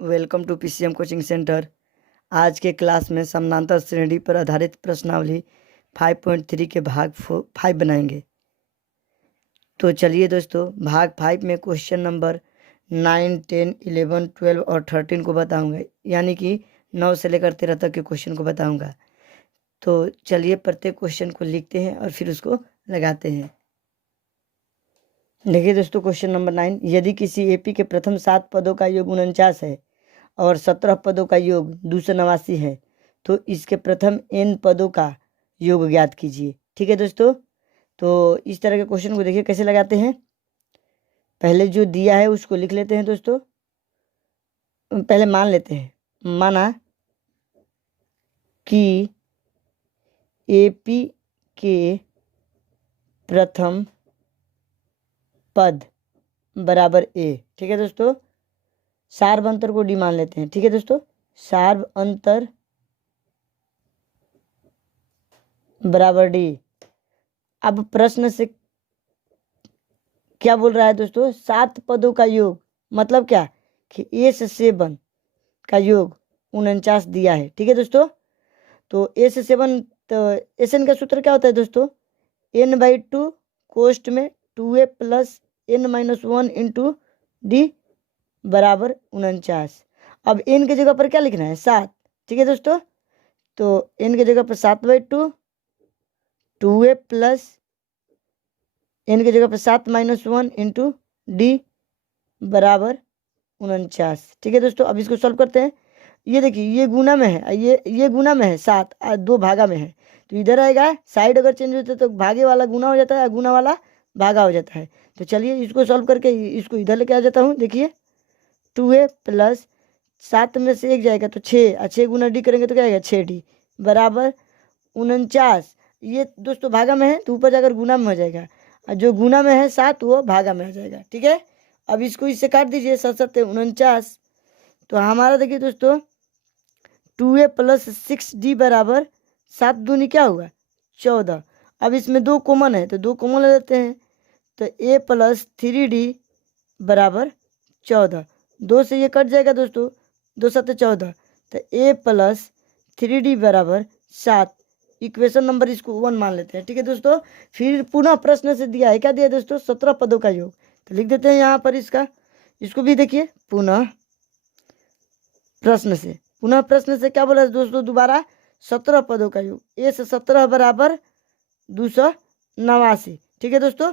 Welcome to PCM coaching centre. आज के class में समानांतर श्रेणी पर आधारित प्रश्नावली 5.3 के भाग 5 बनाएंगे। तो चलिए दोस्तों, भाग 5 में क्वेश्चन नंबर 9, 10, 11, 12 और 13 को बताऊंगा, यानी कि 9 से लेकर 13 तक के क्वेश्चन को बताऊंगा। तो चलिए प्रत्येक क्वेश्चन को लिखते हैं और फिर उसको लगाते हैं। देखिए दोस्तों, क्वेश्चन नंबर 9, यदि किसी एपी के प्रथम 7 पदों का योग 49 है और 17 पदों का योग 289 है, तो इसके प्रथम n पदों का योग ज्ञात कीजिए। ठीक है दोस्तों, तो इस तरह के क्वेश्चन को देखिए कैसे लगाते हैं। पहले जो दिया है उसको लिख लेते हैं दोस्तों। पहले मान लेते हैं, माना कि एपी के प्रथम पद बराबर ए। ठीक है दोस्तों, सार्व अंतर को डी मान लेते हैं। ठीक है दोस्तों, सार्व अंतर बराबर डी। अब प्रश्न से क्या बोल रहा है दोस्तों, 7 पदों का योग, मतलब क्या कि ए से 7 का योग 49 दिया है। ठीक है दोस्तों, तो ए से 7, तो एस एन का सूत्र क्या होता है दोस्तों, n/2 कोष्ट में 2a plus n-1 into D बराबर 49। अब n की जगह पर क्या लिखना है, 7। ठीक है दोस्तों, तो n की जगह पर 7/2, 2a प्लस n की जगह पर 7-1 इंटू डी बराबर 49। ठीक है दोस्तों, अब इसको सॉल्व करते हैं। ये देखिए, ये गुना में है, ये गुना में है 7, 2 भागा में है, तो इधर आएगा। साइड अगर चेंज होता है तो भागे वाला गुना हो जाता है, गुना वाला भागा हो जाता है। तो चलिए इसको सॉल्व करके इसको इधर लेके आ जाता हूँ। देखिए 2a प्लस 7 में से 1 जाएगा तो 6, 6 गुना डी करेंगे तो क्या आएगा, 6d बराबर 49। ये दोस्तों भागा में है तो ऊपर जाकर गुना में हो जाएगा, और जो गुना में है 7 वो भागा में हो जाएगा। ठीक है, अब इसको इससे काट दीजिए, 7 7 49। तो हमारा देखिए दोस्तों 2a प्लस 6d बराबर 7 दूनी क्या हुआ, 14। अब इसमें 2 कॉमन है तो 2 कॉमन ले लेते हैं, तो a प्लस 3d बराबर 14। 2 से ये कट जाएगा दोस्तों, 2 7 14, तो a प्लस 3d बराबर 7। इक्वेशन नंबर इसको 1 मान लेते हैं। ठीक है दोस्तों, फिर पुनः प्रश्न से दिया है, क्या दिया है दोस्तों, 17 पदों का योग। तो लिख देते हैं यहाँ पर इसको भी देखिए, पुनः प्रश्न से क्या बोला दोस्तों, दोबारा 17 पदों का योग, ए से 17 बराबर 289। ठीक है दोस्तों,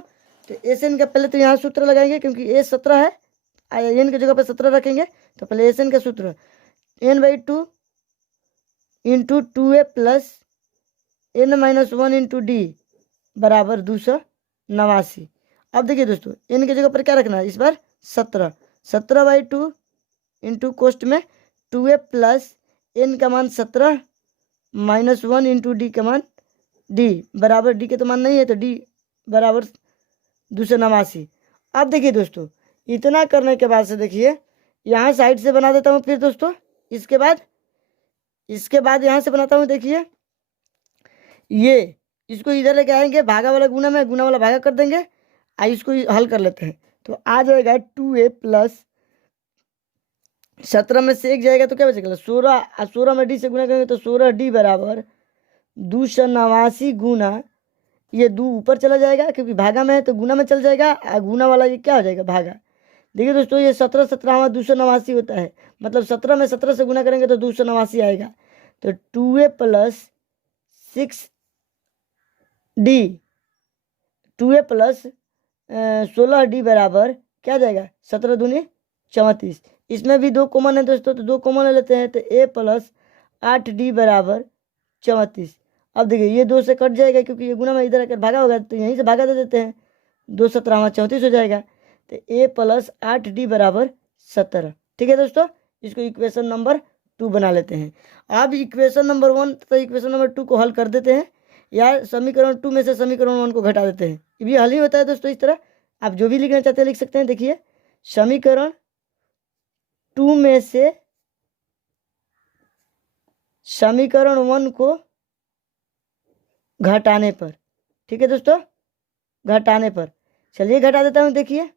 तो एस एन का पहले तो यहाँ सूत्र लगाएंगे, क्योंकि ए 17 है, एन की जगह पर 17 रखेंगे, तो पहले एस एन का सूत्र n/2 into 2a plus n-1 into D बराबर 289। अब देखिए दोस्तों, n की जगह पर क्या रखना है, इस बार 17, 17/2 इंटू कोष्ट में 2a प्लस n का मान 17 -1 इंटू डी का मान डी बराबर, डी के तो मान नहीं है तो डी बराबर 289। अब देखिए दोस्तों, इतना करने के बाद से देखिए यहाँ साइड से बना देता हूँ। फिर दोस्तों इसके बाद यहाँ से बनाता हूँ। देखिए ये इसको इधर लेके आएंगे, भागा वाला गुना में, गुना वाला भागा कर देंगे, इसको हल कर लेते हैं। तो आ जाएगा 2a प्लस 17 में से 1 जाएगा तो क्या बचेगा, 16, 16 में डी से गुना करेंगे तो 16d बराबर 289 गुना, ये 2 ऊपर चला जाएगा क्योंकि भागा में है तो गुना में चल जाएगा, और गुना वाला ये क्या हो जाएगा, भागा। देखिए दोस्तों, ये 17 17 हमारा 289 होता है, मतलब 17 में 17 से गुना करेंगे तो 289 आएगा। तो 2a प्लस 16d बराबर क्या जाएगा, 17 दूनी 34। इसमें भी 2 कॉमन है दोस्तों, तो 2 कॉमन ले लेते हैं, तो a प्लस 8d बराबर 34। अब देखिए ये 2 से कट जाएगा क्योंकि ये गुना में इधर आकर भागा होगा, तो यहीं से भागा दे देते हैं, 2 17 34 हो जाएगा, तो a प्लस 8d बराबर 17। ठीक है दोस्तों, इसको इक्वेशन नंबर 2 बना लेते हैं। अब इक्वेशन नंबर 1 तथा इक्वेशन नंबर 2 को हल कर देते हैं, या समीकरण 2 में से समीकरण 1 को घटा देते हैं। ये भी हल ही होता है दोस्तों। इस तरह आप जो भी लिखना चाहते हैं लिख सकते हैं। देखिए समीकरण 2 में से समीकरण 1 को घटाने पर, ठीक है दोस्तों, घटाने पर, चलिए घटा देता हूं। देखिए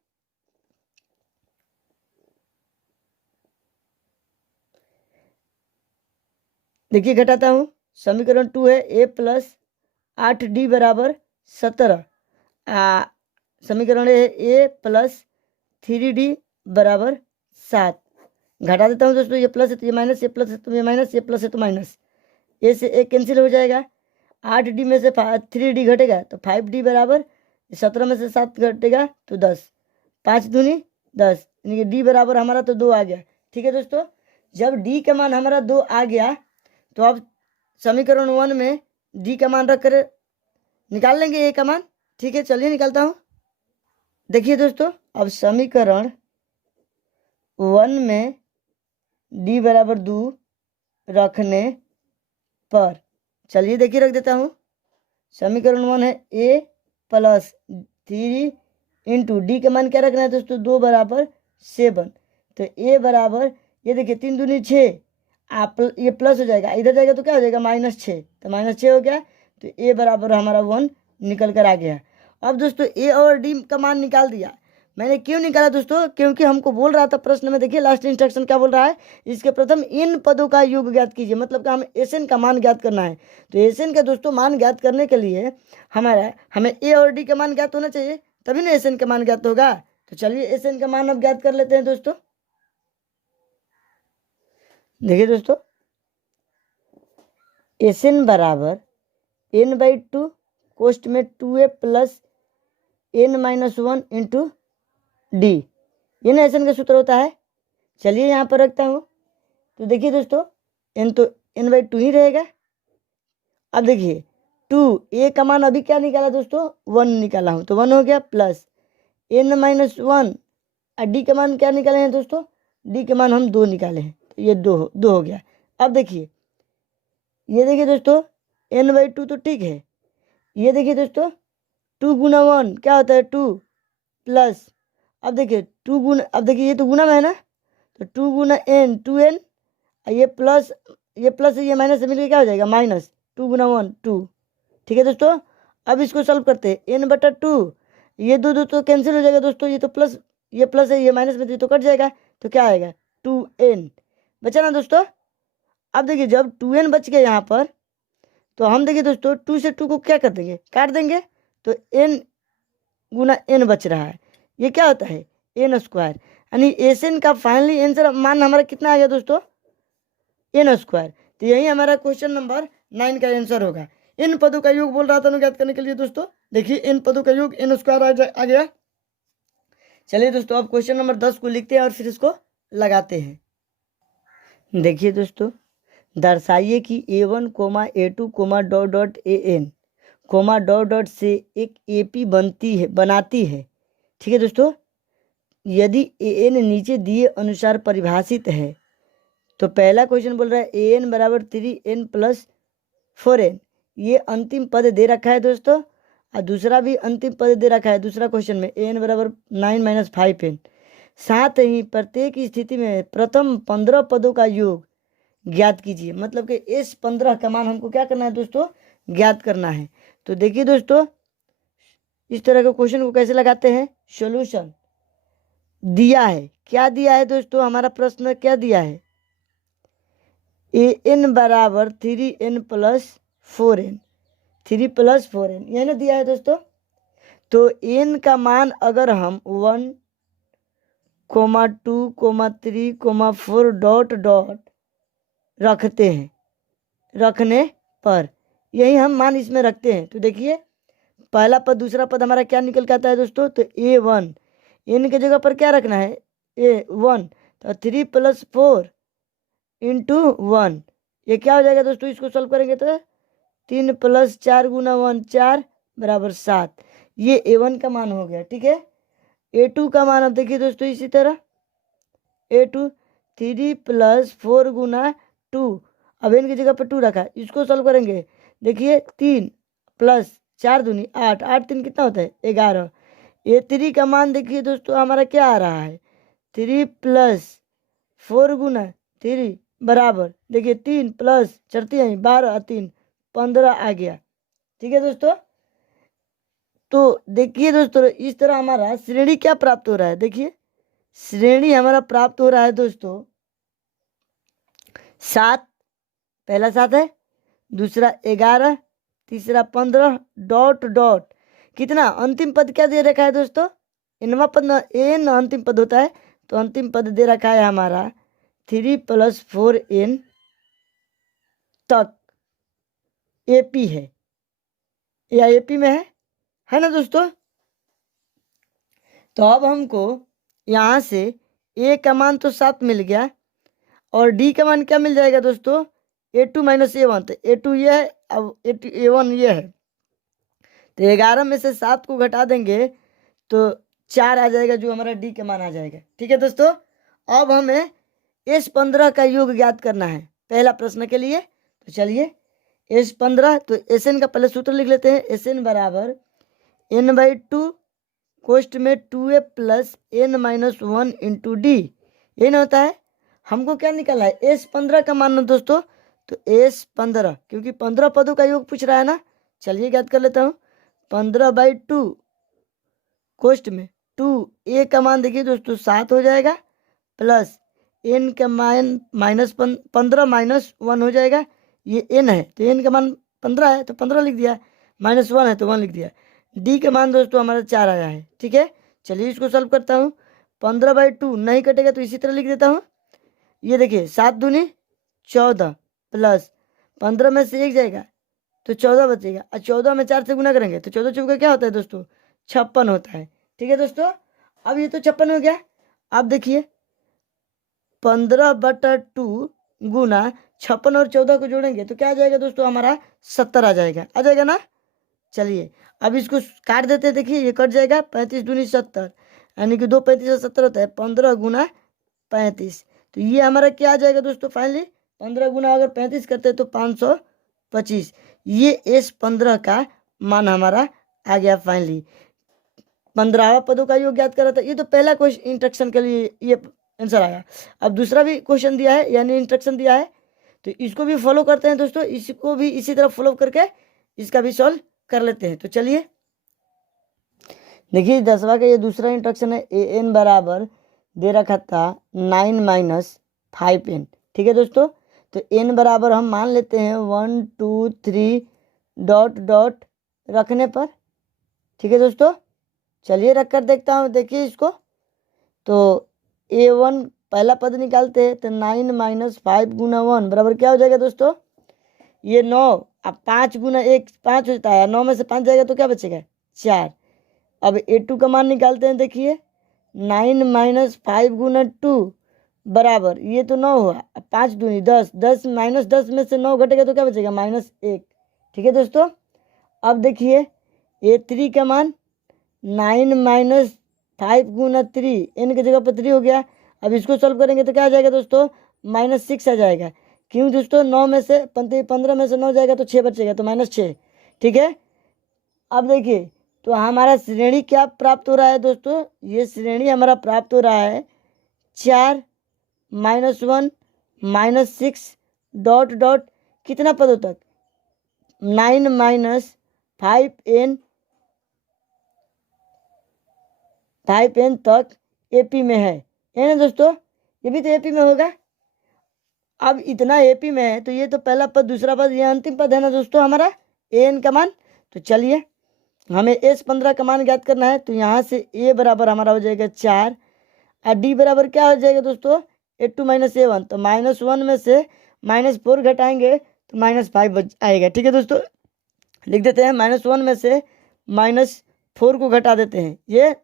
देखिए घटाता हूँ, समीकरण 2 है a प्लस 8d बराबर 17। समीकरण है a प्लस 3d बराबर 7। घटा देता हूँ दोस्तों, ये प्लस है तो ये माइनस, ये प्लस है तो ये माइनस, ये प्लस है तो माइनस, ए से एक कैंसिल हो जाएगा। 8d में से 3d घटेगा तो 5d बराबर 17 में से 7 घटेगा तो 10, 5 दूनी 10, यानी कि d बराबर हमारा तो 2 आ गया। ठीक है दोस्तों, जब d का मान हमारा 2 आ गया तो अब समीकरण 1 में d का मान रख कर निकाल लेंगे a का मान। ठीक है, चलिए निकालता हूँ। देखिए दोस्तों, अब समीकरण 1 में d बराबर 2 रखने पर, चलिए देखिए रख देता हूँ। समीकरण 1 है a प्लस 3 इंटू डी का मान क्या रखना है दोस्तों, 2 बराबर 7। तो a बराबर, ये देखिए 3 दूनी 6, आप ये प्लस हो जाएगा, इधर जाएगा तो क्या हो जाएगा -6, तो -6 हो गया। तो a बराबर हमारा 1 निकल कर आ गया। अब दोस्तों a और d का मान निकाल दिया। मैंने क्यों निकाला दोस्तों, क्योंकि हमको बोल रहा था प्रश्न में, देखिए लास्ट इंस्ट्रक्शन क्या बोल रहा है, इसके प्रथम इन पदों का योग ज्ञात कीजिए, मतलब कि हमें एसएन का मान ज्ञात करना है। तो एसएन का दोस्तों मान ज्ञात करने के लिए हमें ए और डी का मान ज्ञात होना चाहिए, तभी ना एसएन का मान ज्ञात होगा। तो चलिए एसएन का मान अब ज्ञात कर लेते हैं दोस्तों। देखिए दोस्तों, एसएन बराबर n/2 कोष्ट में 2a plus n-1 into D, ये ना एसएन का सूत्र होता है। चलिए यहाँ पर रखता हूँ। तो देखिए दोस्तों, n तो n/2 ही रहेगा। अब देखिए 2, a का मान अभी क्या निकाला दोस्तों, 1 निकाला हूँ, तो 1 हो गया, प्लस n-1 और d का मान क्या निकाले हैं दोस्तों, d के मान हम 2 निकाले हैं, तो ये 2 हो गया। अब देखिए, ये देखिए दोस्तों n/2 तो ठीक है, ये देखिए दोस्तों 2 गुना 1 क्या होता है 2, प्लस अब देखिए 2 गुना, अब देखिए ये तो गुना में है ना, तो 2 गुना n 2n, ये प्लस ये माइनस से मिलकर क्या हो जाएगा -2 गुना 1 2। ठीक है दोस्तों, अब इसको सॉल्व करते हैं, n/2, ये दो तो कैंसिल हो जाएगा दोस्तों, ये तो प्लस, ये प्लस है, ये माइनस में तो कट जाएगा, तो क्या आएगा 2n बचा ना दोस्तों। अब देखिए जब 2n बच गया यहाँ पर, तो हम देखिए दोस्तों 2 से 2 को क्या कर देंगे, काट देंगे, तो n गुना n बच रहा है, ये क्या होता है n², यानी एसएन का फाइनली आंसर मान हमारा कितना आ गया दोस्तों, n²। तो यही हमारा क्वेश्चन नंबर 9 का आंसर होगा। इन पदों का योग बोल रहा था ज्ञात करने के लिए दोस्तों, देखिए इन पदों का योग n² आ गया। चलिए दोस्तों, अब क्वेश्चन नंबर 10 को लिखते हैं और फिर इसको लगाते हैं। देखिए दोस्तों, दर्शाइए कि a1, a2, dot dot an, dot dot से एक AP बनाती है। ठीक है दोस्तों, यदि an नीचे दिए अनुसार परिभाषित है, तो पहला क्वेश्चन बोल रहा है an बराबर 3n प्लस 4n, ये अंतिम पद दे रखा है दोस्तों, और दूसरा भी अंतिम पद दे रखा है दूसरा क्वेश्चन में, an बराबर 9 - 5n। साथ ही प्रत्येक स्थिति में प्रथम 15 पदों का योग ज्ञात कीजिए, मतलब कि इस 15 का मान हमको क्या करना है दोस्तों, ज्ञात करना है। तो देखिए दोस्तों, इस तरह के क्वेश्चन को कैसे लगाते हैं, सॉल्यूशन दिया है, क्या दिया है दोस्तों, हमारा प्रश्न क्या दिया है, an बराबर 3n प्लस 4n, 3 + 4n, यह ना दिया है दोस्तों। तो n का मान अगर हम 1, 2, 3, 4 डॉट डॉट रखते हैं, रखने पर यही हम मान इसमें रखते हैं, तो देखिए पहला पद दूसरा पद हमारा क्या निकल के आता है दोस्तों, तो a1, n के जगह पर क्या रखना है a1, तो 3 + 4 इंटू 1, ये क्या हो जाएगा दोस्तों, इसको सॉल्व करेंगे तो 3 + 4 गुना 1 4 बराबर 7, ये a1 का मान हो गया। ठीक है, a2 का मान अब देखिए दोस्तों इसी तरह, a2 3 + 4 गुना 2, अब n की जगह पर 2 रखा, इसको सॉल्व करेंगे, देखिए 3 + 4 दूनी 8, 8 3 कितना होता है 11, a3 का मान देखिए दोस्तों हमारा क्या आ रहा है 3 + 4 गुना 3 बराबर, देखिए 3 + 4 12 3 15 आ गया। ठीक है दोस्तों, तो देखिए दोस्तों इस तरह हमारा श्रेणी क्या प्राप्त हो रहा है, देखिए श्रेणी हमारा प्राप्त हो रहा है दोस्तों 7, पहला 7 है, दूसरा 11, तीसरा 15 डॉट डॉट कितना अंतिम पद क्या दे रखा है दोस्तों, इनवा पद एन अंतिम पद होता है, तो अंतिम पद दे रखा है हमारा 3 + 4n तक एपी है, या एपी में है ना दोस्तों। तो अब हमको यहाँ से ए का मान तो 7 मिल गया और डी का मान क्या मिल जाएगा दोस्तों, A2 - A1, तो A2 ये है, अब A1 ये है, तो 11 में से 7 को घटा देंगे तो 4 आ जाएगा, जो हमारा डी का मान आ जाएगा। ठीक है दोस्तों, अब हमें S15 का योग ज्ञात करना है पहला प्रश्न के लिए। तो चलिए S15, तो Sn का पहले सूत्र लिख लेते हैं। Sn बराबर n/2 कोष्ट में 2a + n - 1 × d, ये ना होता है। हमको क्या निकालना है, S15 का मान दोस्तों, तो S15 क्योंकि 15 पदों का योग पूछ रहा है ना। चलिए ज्ञात कर लेता हूँ। 15/2 कोष्ट में 2a का मान देखिए दोस्तों 7 हो जाएगा, प्लस n का मान -15 - 1 हो जाएगा, ये n है तो n का मान 15 है तो 15 लिख दिया, -1 है तो 1 लिख दिया। डी का मान दोस्तों हमारा 4 आया है। ठीक है, चलिए इसको सॉल्व करता हूँ। 15/2 नहीं कटेगा तो इसी तरह लिख देता हूँ। ये देखिए 7 दूनी 14 प्लस 15 में से 1 जाएगा तो 14 बचेगा, और 14 में 4 से गुना करेंगे तो 14 चौका क्या होता है दोस्तों, 56 होता है। ठीक है दोस्तों, अब ये तो 56 हो गया। अब देखिए 15/2 गुना 56 और 14 को जोड़ेंगे तो क्या आ जाएगा दोस्तों, हमारा 70 आ जाएगा, आ जाएगा ना। चलिए अब इसको काट देते हैं, देखिए ये कट जाएगा, 35 दूनी 70, यानी कि 2 35 से 70 होता है, 15 गुना 35, तो ये हमारा क्या आ जाएगा दोस्तों, फाइनली 15 गुना अगर 35 करते हैं तो 525, ये S15 का मान हमारा आ गया फाइनली। 15वां पदों का योग ज्ञात करा था, ये तो पहला क्वेश्चन इंस्ट्रक्शन के लिए ये आंसर आया। अब दूसरा भी क्वेश्चन दिया है, यानी इंस्ट्रक्शन दिया है, तो इसको भी फॉलो करते हैं दोस्तों, इसको भी इसी तरह फॉलो करके इसका भी सॉल्व कर लेते हैं। तो चलिए देखिए 10वां का ये दूसरा इंस्ट्रक्शन है, an बराबर दे रखा था 9 - 5n। ठीक है दोस्तों, तो n बराबर हम मान लेते हैं 1 2 3 डॉट डॉट रखने पर। ठीक है दोस्तों, चलिए रख कर देखता हूँ। देखिए इसको, तो a1 पहला पद निकालते हैं, तो 9 - 5 गुना 1 बराबर क्या हो जाएगा दोस्तों, ये 9, अब 5 गुना 1 5 होता है, 9 में से 5 जाएगा तो क्या बचेगा 4। अब A2 का मान निकालते हैं, देखिए 9 - 5 गुना 2 बराबर ये तो 9 हुआ, अब 5 दूनी 10, 10 -10 में से 9 घटेगा तो क्या बचेगा -1। ठीक है दोस्तों, अब देखिए A3 का मान 9 - 5 गुना 3, n की जगह पर 3 हो गया। अब इसको सॉल्व करेंगे तो क्या आ जाएगा दोस्तों, -6 आ जाएगा। क्यों दोस्तों, 9 में से 15 में से 9 जाएगा तो 6 बचेगा, तो -6। ठीक है, अब देखिए तो हमारा श्रेणी क्या प्राप्त हो रहा है दोस्तों, ये श्रेणी हमारा प्राप्त हो रहा है 4 - 1 -6 डॉट डॉट कितना पदों तक, 9 - 5n तक एपी में है ना दोस्तों, ये भी तो एपी में होगा। अब इतना एपी में है तो ये तो पहला पद, दूसरा पद, ये अंतिम पद है ना दोस्तों हमारा an का मान। तो चलिए हमें S15 का मान ज्ञात करना है, तो यहाँ से a बराबर हमारा हो जाएगा 4 और d बराबर क्या हो जाएगा दोस्तों, A2 - A1, तो -1 में से -4 घटाएंगे तो -5 आएगा। ठीक है दोस्तों, लिख देते हैं, -1 में से -4 को घटा देते हैं, ये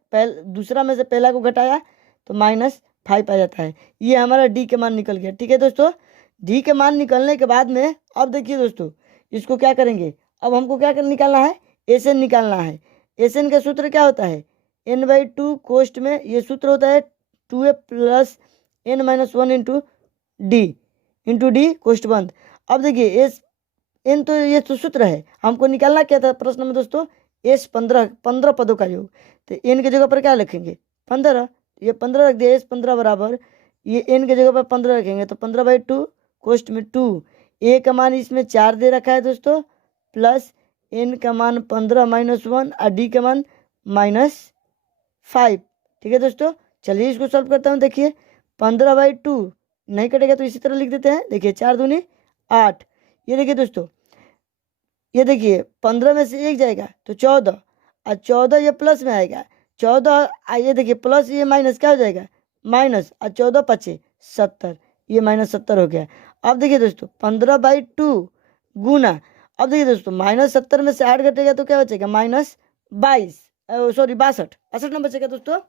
दूसरा में से पहला को घटाया तो -5 आ जाता है, ये हमारा डी के मान निकल गया। ठीक है दोस्तों, डी के मान निकलने के बाद में अब देखिए दोस्तों इसको क्या करेंगे, अब हमको क्या निकालना है, Sn निकालना है। Sn का सूत्र क्या होता है, n/2 कोष्ट में ये सूत्र होता है 2a + n - 1 × d कोष्ट बंद। अब देखिए n तो ये तो सूत्र है, हमको निकालना क्या था प्रश्न में दोस्तों, S15 पदों का योग, तो n की जगह पर क्या लिखेंगे 15, ये 15 रख दिया, S15 बराबर ये n की जगह पर 15 रखेंगे तो 15/2 कोष्ट में 2, a का मान इसमें 4 दे रखा है दोस्तों, प्लस n का मान 15 - 1 और d का मान -5। ठीक है दोस्तों, चलिए इसको सॉल्व करता हूँ। देखिए 15/2 नहीं कटेगा तो इसी तरह लिख देते हैं, देखिए 4 दूनी 8, ये देखिए दोस्तों, ये देखिए 15 में से 1 जाएगा तो 14, और 14 ये प्लस में आएगा, 14 ये देखिए प्लस ये माइनस क्या हो जाएगा, माइनस, और 14 पचे 70, ये -70 हो गया। अब देखिए दोस्तों 15/2 गुना, अब देखिए दोस्तों -70 में से 8 घटेगा तो क्या बचेगा, -22, सॉरी 62 नंबर बचेगा दोस्तों।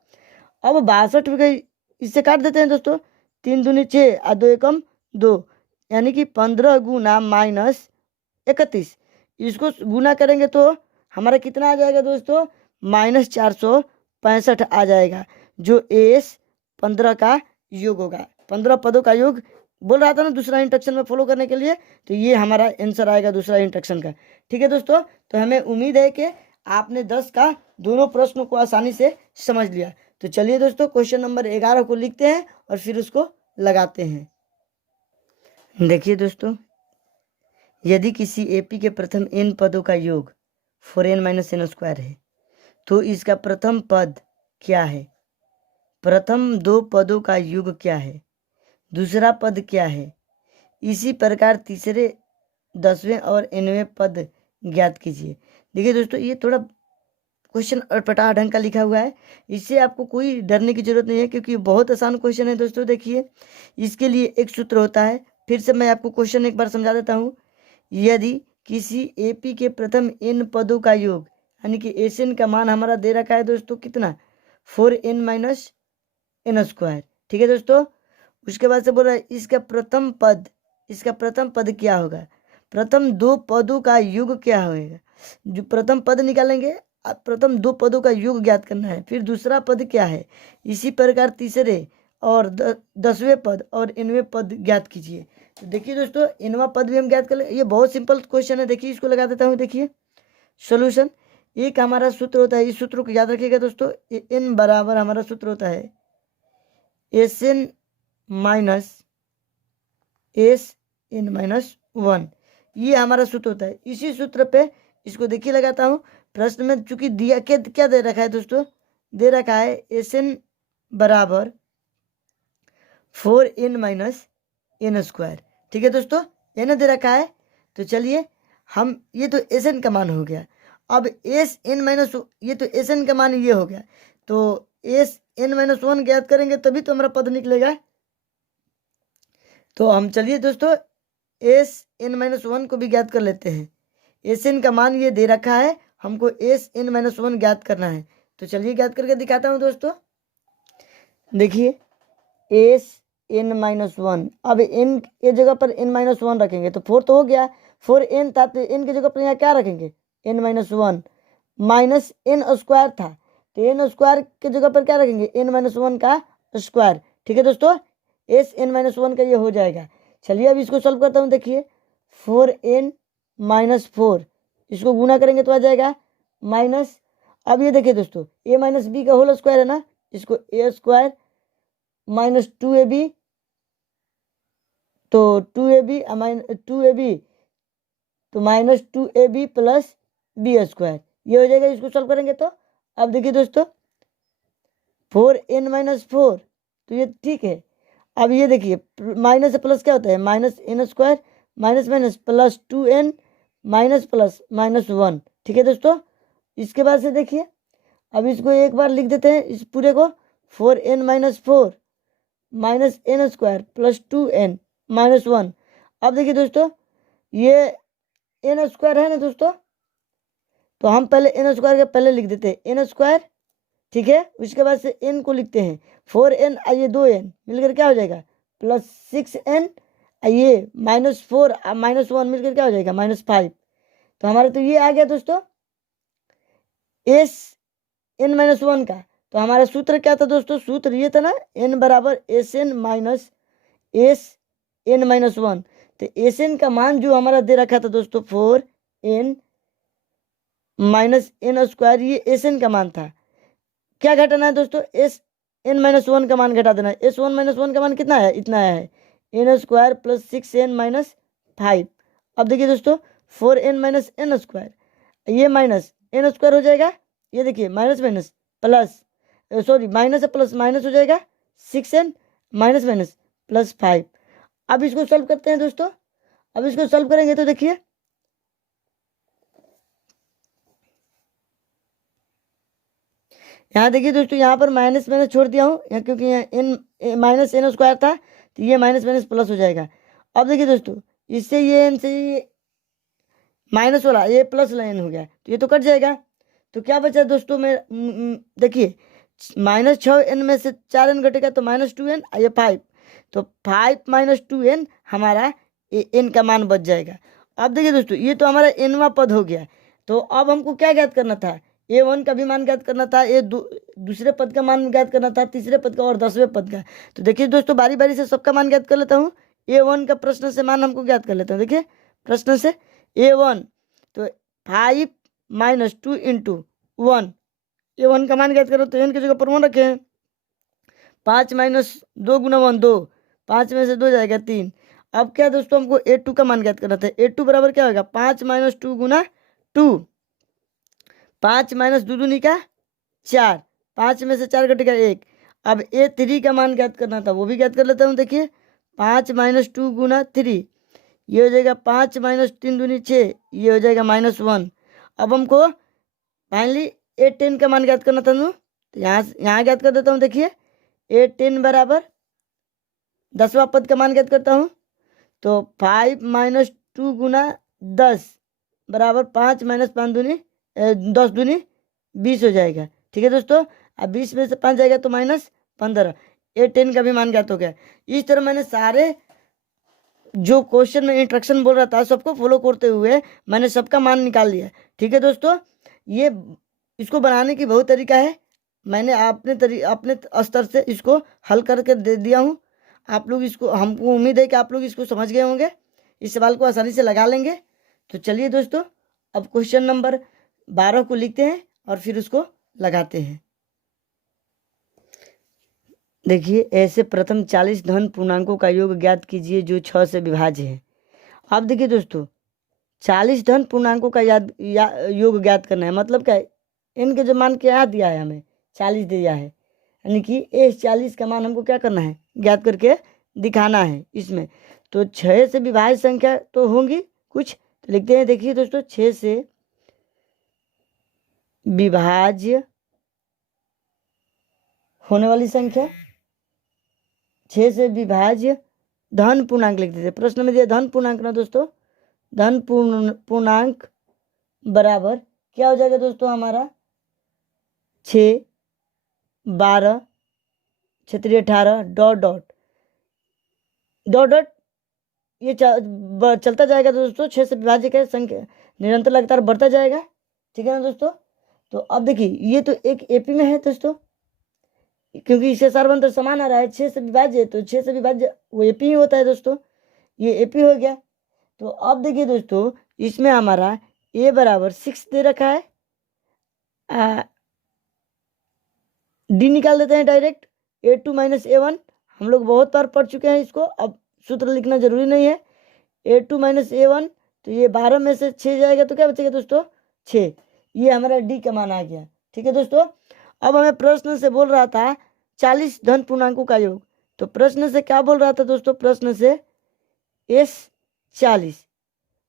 अब 62 इससे काट देते हैं दोस्तों, 3 दूनी 6 और 2 एकम 2, यानी कि 15 गुना -31, इसको गुना करेंगे तो हमारा कितना आ जाएगा दोस्तों, -465 आ जाएगा, जो एस 15 का योग होगा। 15 पदों का योग बोल रहा था ना दूसरा इंस्ट्रक्शन में फॉलो करने के लिए, तो ये हमारा आंसर आएगा दूसरा इंस्ट्रक्शन का। ठीक है दोस्तों, तो हमें उम्मीद है कि आपने 10 का दोनों प्रश्नों को आसानी से समझ लिया। तो चलिए दोस्तों क्वेश्चन नंबर 11 को लिखते हैं और फिर उसको लगाते हैं। देखिए दोस्तों, यदि किसी एपी के प्रथम n पदों का योग 4n-n² है तो इसका प्रथम पद क्या है, प्रथम 2 पदों का योग क्या है, दूसरा पद क्या है, इसी प्रकार तीसरे 10वें और 9वें पद ज्ञात कीजिए। देखिए दोस्तों, ये थोड़ा क्वेश्चन अटपटा ढंग का लिखा हुआ है, इससे आपको कोई डरने की जरूरत नहीं है क्योंकि बहुत आसान क्वेश्चन है दोस्तों। देखिए इसके लिए एक सूत्र होता है, फिर से मैं आपको क्वेश्चन एक बार समझा देता हूँ। यदि किसी एपी के प्रथम n पदों का योग, यानी कि एसएन का मान हमारा दे रखा है दोस्तों कितना, 4n-n²। ठीक है दोस्तों, उसके बाद से बोल रहा है इसका प्रथम पद क्या होगा, प्रथम 2 पदों का योग क्या होगा, जो प्रथम पद निकालेंगे, प्रथम 2 पदों का योग ज्ञात करना है, फिर दूसरा पद क्या है, इसी प्रकार तीसरे और 10वें पद और 9वें पद ज्ञात कीजिए। तो देखिए दोस्तों, 9वां पद भी हम ज्ञात कर ले, ये बहुत सिंपल क्वेश्चन है। देखिए इसको लगा देता हूँ, देखिए सोल्यूशन, एक हमारा सूत्र होता है, इस सूत्र को याद रखिएगा दोस्तों, n बराबर हमारा सूत्र होता है Sn माइनस Sn-1, ये हमारा सूत्र होता है। इसी सूत्र पे इसको देखिए लगाता हूँ, प्रश्न में चूंकि दिया क्या दे रखा है दोस्तों, दे रखा है Sn बराबर 4n-n²। ठीक है दोस्तों, n दे रखा है, तो चलिए हम, ये तो Sn का मान हो गया, अब Sn- ये तो Sn का मान ये हो गया, तो Sn-1 ज्ञात करेंगे तभी तो हमारा पद निकलेगा। तो हम चलिए दोस्तों Sn-1 को भी ज्ञात कर लेते हैं। Sn का मान ये दे रखा है, हमको Sn-1 ज्ञात करना है, तो चलिए ज्ञात करके दिखाता हूँ दोस्तों। देखिए Sn-1, अब n के जगह पर n-1 रखेंगे तो 4 तो हो गया, 4n था तो n की जगह पर यहाँ क्या रखेंगे, n-1, माइनस n² था तो n² के जगह पर क्या रखेंगे, n-1 का स्क्वायर। ठीक है दोस्तों, Sn-1 का ये हो जाएगा। चलिए अब इसको सॉल्व करता हूँ। देखिए 4n-4, इसको गुना करेंगे तो आ जाएगा माइनस, अब ये देखिए दोस्तों a माइनस बी का होल स्क्वायर है ना, इसको a² माइनस 2ab, तो 2ab तो माइनस 2ab प्लस b², ये हो जाएगा। इसको सॉल्व करेंगे तो अब देखिए दोस्तों 4n-4, तो ये ठीक है। अब ये देखिए माइनस से प्लस क्या होता है, -n² minus minus plus 2n minus plus -1। ठीक है दोस्तों, इसके बाद से देखिए अब इसको एक बार लिख देते हैं इस पूरे को, 4n-4 minus n² plus 2n minus 1। अब देखिए दोस्तों ये n² है ना दोस्तों, तो हम पहले n² के पहले लिख देते हैं n²। ठीक है, उसके बाद से n को लिखते हैं 4n, आइए 2n मिलकर क्या हो जाएगा प्लस 6n, आइए -4 -1 मिलकर क्या हो जाएगा -5। तो हमारा तो ये आ गया दोस्तों Sn-1 का। तो हमारा सूत्र क्या था दोस्तों, सूत्र ये था ना, n बराबर Sn माइनस Sn-1। तो Sn का मान जो हमारा दे रखा था दोस्तों 4n माइनस n², ये Sn का मान था। क्या घटाना है दोस्तों, Sn-1 का मान घटा देना है। S1-1 का मान कितना है, इतना है n² प्लस 6n माइनस 5। अब देखिए दोस्तों 4n माइनस n², ये माइनस n² हो जाएगा, ये देखिए minus minus plus, sorry minus से प्लस माइनस हो जाएगा, 6n माइनस माइनस प्लस 5। अब इसको सॉल्व करते हैं दोस्तों। अब इसको सॉल्व करेंगे तो देखिए यहाँ देखिए दोस्तों, यहाँ पर माइनस मैंने छोड़ दिया हूँ यहाँ, क्योंकि यहाँ एन माइनस एन स्क्वायर था, तो ये माइनस माइनस प्लस हो जाएगा। अब देखिए दोस्तों, इससे ये एन से ये माइनस वाला ये प्लस वाला एन हो गया, तो ये तो कट जाएगा। तो क्या बचा दोस्तों में, देखिए माइनस 6n में से 4n घटेगा तो -2n, ये 5, तो 5 - 2n हमारा n का मान बच जाएगा। अब देखिए दोस्तों, ये तो हमारा nवां पद हो गया। तो अब हमको क्या ज्ञात करना था, a1 का भी मान ज्ञात करना था, दूसरे पद का मान ज्ञात करना था, तीसरे पद का और 10वें पद का। तो देखिए दोस्तों, बारी बारी से सबका मान ज्ञात कर लेता हूँ। a1 का प्रश्न से मान हमको ज्ञात कर लेता हूँ। देखिए प्रश्न से a1, तो 5 - 2 × 1, a1 का मान ज्ञात करो तो n की जगह पर 1 रखे हैं। 5 - 2 × 1 2, 5 में से 2 जाएगा 3। अब क्या दोस्तों, हमको a2 का मान ज्ञात करना था। a2 बराबर क्या होगा, 5 - 2 × 2, 5 - 2 दूनी का 4, 5 में से 4 घटेगा 1। अब a3 का मान ज्ञात करना था, वो भी ज्ञात कर लेता हूँ। देखिए 5 - 2 × 3, ये हो जाएगा 5 - 3 दूनी 6, ये हो जाएगा -1। अब हमको फाइनली a10 का मान ज्ञात करना था ना, तो यहाँ ज्ञात कर देता हूँ। देखिए a10 बराबर 10वां पद का मान ज्ञात करता हूँ, तो 5 - 2 × 10 बराबर 5 - 5 दूनी 10 दूनी 20 हो जाएगा। ठीक है दोस्तों, अब 20 में से 5 जाएगा तो -15, a10 का भी मान ज्ञात हो गया। इस तरह मैंने सारे जो क्वेश्चन में इंस्ट्रक्शन बोल रहा था सबको फॉलो करते हुए मैंने सबका मान निकाल लिया। ठीक है दोस्तों, ये इसको बनाने की बहुत तरीका है, मैंने अपने स्तर से इसको हल करके दे दिया हूँ। आप लोग इसको, हमको उम्मीद है कि आप लोग इसको समझ गए होंगे, इस सवाल को आसानी से लगा लेंगे। तो चलिए दोस्तों, अब क्वेश्चन नंबर 12 को लिखते हैं और फिर उसको लगाते हैं। देखिए, ऐसे प्रथम 40 धन पूर्णांकों का योग ज्ञात कीजिए जो 6 से विभाज्य है। अब देखिए दोस्तों, 40 धन पूर्णांकों का योग ज्ञात करना है, मतलब क्या है, इनके जो मान क्या दिया है, हमें 40 दिया है, यानी कि इस 40 का मान हमको क्या करना है, ज्ञात करके दिखाना है इसमें। तो 6 से विभाज्य संख्या तो होंगी कुछ, तो लिखते हैं। देखिए दोस्तों, 6 से विभाज्य होने वाली संख्या, 6 से विभाज्य धन पूर्णांक लिख देते। प्रश्न में दिया धन पूर्णांक ना दोस्तों, धन पूर्णांक बराबर क्या हो जाएगा दोस्तों, हमारा 6, 12, 6 × 18 डॉट डॉट डॉट डॉट, ये चलता जाएगा दोस्तों। 6 से विभाज्य का संख्या निरंतर लगातार बढ़ता जाएगा। ठीक है ना दोस्तों। तो अब देखिए, ये तो एक एपी में है दोस्तों, क्योंकि इससे सारवंतर समान आ रहा है। 6 से विभाज्य, तो 6 से विभाज्य वो एपी ही होता है दोस्तों, ये एपी हो गया। तो अब देखिए दोस्तों, इसमें हमारा a बराबर 6 दे रखा है, डी निकाल देते हैं डायरेक्ट। a2 - a1 हम लोग बहुत बार पढ़ चुके हैं इसको, अब सूत्र लिखना जरूरी नहीं है। a2 - a1, तो ये 12 में से 6 जाएगा तो क्या बचेगा दोस्तों, 6। ये हमारा डी का मान आ गया। ठीक है दोस्तों, अब हमें प्रश्न से बोल रहा था 40 धन पूर्णांकों का योग, तो प्रश्न से क्या बोल रहा था दोस्तों, प्रश्न से S40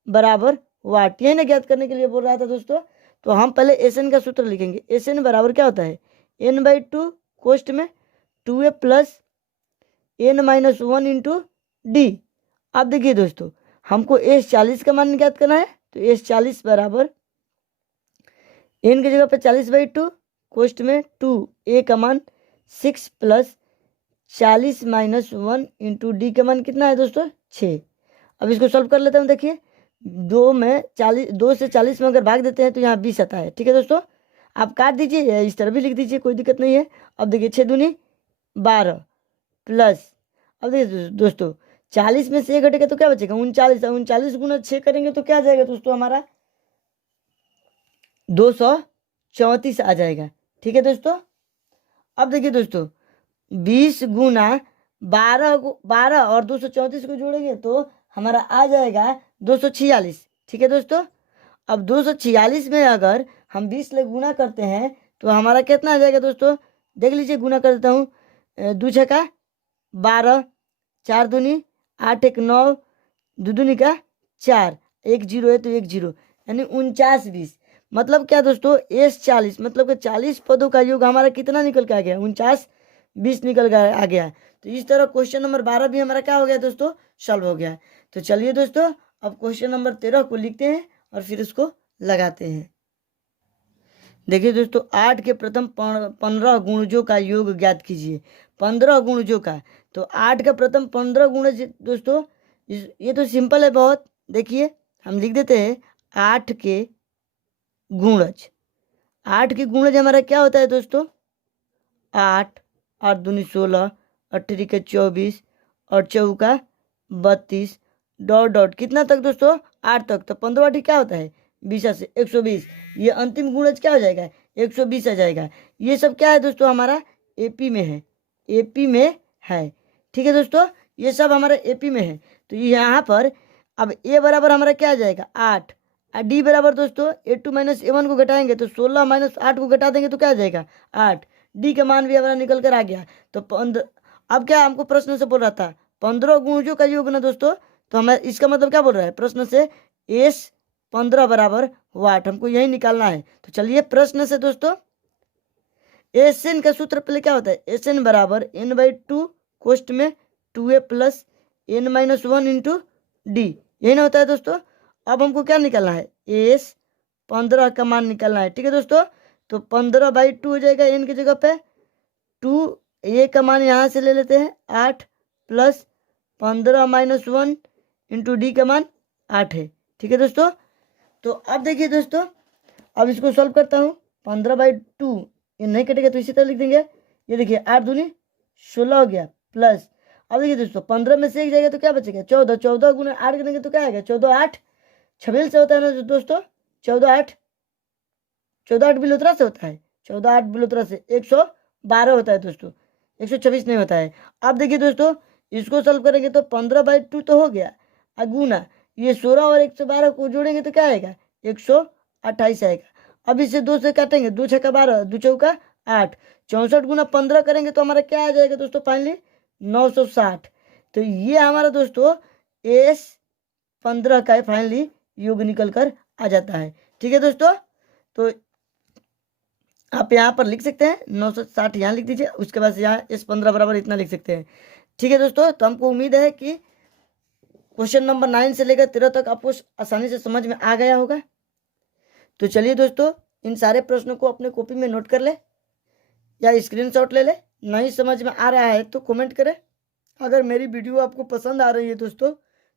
बराबर वाट, यही ना ज्ञात करने के लिए बोल रहा था दोस्तों। तो हम पहले SN का सूत्र लिखेंगे। SN बराबर क्या होता है, n/2 कोष्ट में 2a + n - 1 × d। अब देखिए दोस्तों, हमको S40 का मान ज्ञात करना है, तो S40 बराबर n की जगह पर 40/2 कोष्ट में 2a का मान 6 + 40 - 1 × d का मान कितना है दोस्तों, 6। अब इसको सॉल्व कर लेता हूँ। देखिए 2 से 40 में अगर भाग देते हैं तो यहाँ 20 आता है। ठीक है दोस्तों, आप काट दीजिए या इस तरह भी लिख दीजिए, कोई दिक्कत नहीं है। अब देखिए 6 दूनी 12 प्लस, अब देखिए दोस्तों 40 में से 1 घटेगा तो क्या बचेगा, 39। 39 × 6 करेंगे तो क्या आ जाएगा दोस्तों, हमारा 234 आ जाएगा। ठीक है दोस्तों, अब देखिए दोस्तों 20 × 12 और 234 को जोड़ेंगे तो हमारा आ जाएगा 246। ठीक है दोस्तों, अब 246 में अगर हम 20 से गुना करते हैं तो हमारा कितना आ जाएगा दोस्तों, देख लीजिए, गुना कर देता हूँ। 2 × 6 = 12, 4 दूनी 8, 1 9, 2 दूनी का 4, एक जीरो है तो एक जीरो, यानी 49 20। मतलब क्या दोस्तों, एस 40, मतलब कि 40 पदों का योग हमारा कितना निकल के आ गया, 49 20 निकल के आ गया। तो इस तरह क्वेश्चन नंबर 12 भी हमारा क्या हो गया दोस्तों, सॉल्व हो गया। तो चलिए दोस्तों, अब क्वेश्चन नंबर 13 को लिखते हैं और फिर उसको लगाते हैं। देखिए दोस्तों, 8 के प्रथम 15 गुणजों का योग ज्ञात कीजिए। 15 गुणजों का, तो 8 का प्रथम 15 गुणज दोस्तों, ये तो सिंपल है बहुत। देखिए हम लिख देते हैं 8 के गुणज। 8 के गुणज हमारा क्या होता है दोस्तों, 8, 8 दूनी 16, 8 के 24 और चौका 32, डॉट डॉट कितना तक दोस्तों, 8 तक। तो 15 क्या होता है, 20 से 120। ये अंतिम गुणज क्या हो जाएगा, 120 आ जाएगा। ये सब क्या है दोस्तों, हमारा एपी में है, एपी में है। ठीक है दोस्तों, ये सब हमारा एपी में है। तो यहाँ पर अब ए बराबर हमारा क्या आ जाएगा, 8, और डी बराबर दोस्तों A2 माइनस A1 को घटाएंगे तो 16 माइनस 8 को घटा देंगे तो क्या आ जाएगा, 8। डी का मान भी हमारा निकल कर आ गया। तो 15, अब क्या हमको प्रश्न से बोल रहा था 15 गुणजों का योग ना दोस्तों, तो हमें इसका मतलब क्या बोल रहा है प्रश्न से, एस 15 बराबर वाट, हमको यही निकालना है। तो चलिए प्रश्न से दोस्तों, एस एन का सूत्र पहले क्या होता है, एस एन बराबर n/2 कोष्ट में 2a plus n minus 1 into D, यही ना होता है दोस्तों। अब हमको क्या निकालना है, एस 15 का मान निकालना है। ठीक है दोस्तों, तो 15/2 हो जाएगा n की जगह पे 2, ए का मान यहाँ से ले लेते हैं 8 प्लस 15 माइनस 1 इंटू डी का मान 8 है। ठीक है दोस्तों, तो अब देखिए दोस्तों, अब इसको सॉल्व करता हूँ। 15/2 ये नहीं कटेगा तो इसी तरह लिख देंगे। ये देखिए 8 दूनी 16 हो गया, प्लस अब देखिए दोस्तों 15 में से एक जाएगा तो क्या बचेगा, 14, 14 गुना 8 करेंगे तो क्या आएगा, 14 8 26 से होता है ना दोस्तों, 14 8 बिलोतरा से होता है, 14 8 बिलोतरा से 112 होता है दोस्तों, 126 नहीं होता है। अब देखिए दोस्तों, इसको सॉल्व करेंगे तो 15/2 तो हो गया, अगुना ये 16 और 112 को जोड़ेंगे तो क्या आएगा, 128 आएगा। अब इसे 2 से काटेंगे, 2 छक्का 12, 2 चौका 8, 64 गुना 15 करेंगे तो हमारा क्या आ जाएगा दोस्तों, फाइनली 960। तो ये हमारा दोस्तों एस 15 का फाइनली योग निकल कर आ जाता है। ठीक है दोस्तों, तो आप यहाँ पर लिख सकते हैं 960 यहाँ लिख दीजिए, उसके बाद यहाँ S15 बराबर इतना लिख सकते हैं। ठीक है दोस्तों, तो हमको उम्मीद है कि क्वेश्चन नंबर 9 से लेकर 13 तक आपको आसानी से समझ में आ गया होगा। तो चलिए दोस्तों, इन सारे प्रश्नों को अपने कॉपी में नोट कर ले या स्क्रीनशॉट ले ले। नहीं समझ में आ रहा है तो कमेंट करें। अगर मेरी वीडियो आपको पसंद आ रही है दोस्तों,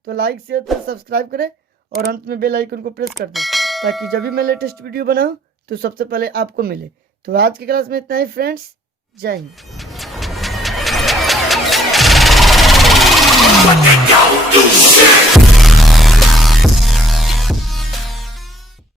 तो लाइक शेयर और सब्सक्राइब करें और अंत में बेल आइकन को प्रेस कर दें, ताकि जब भी मैं लेटेस्ट वीडियो बनाऊं तो सबसे पहले आपको मिले। तो आज की क्लास में इतना ही फ्रेंड्स, जय हिंद।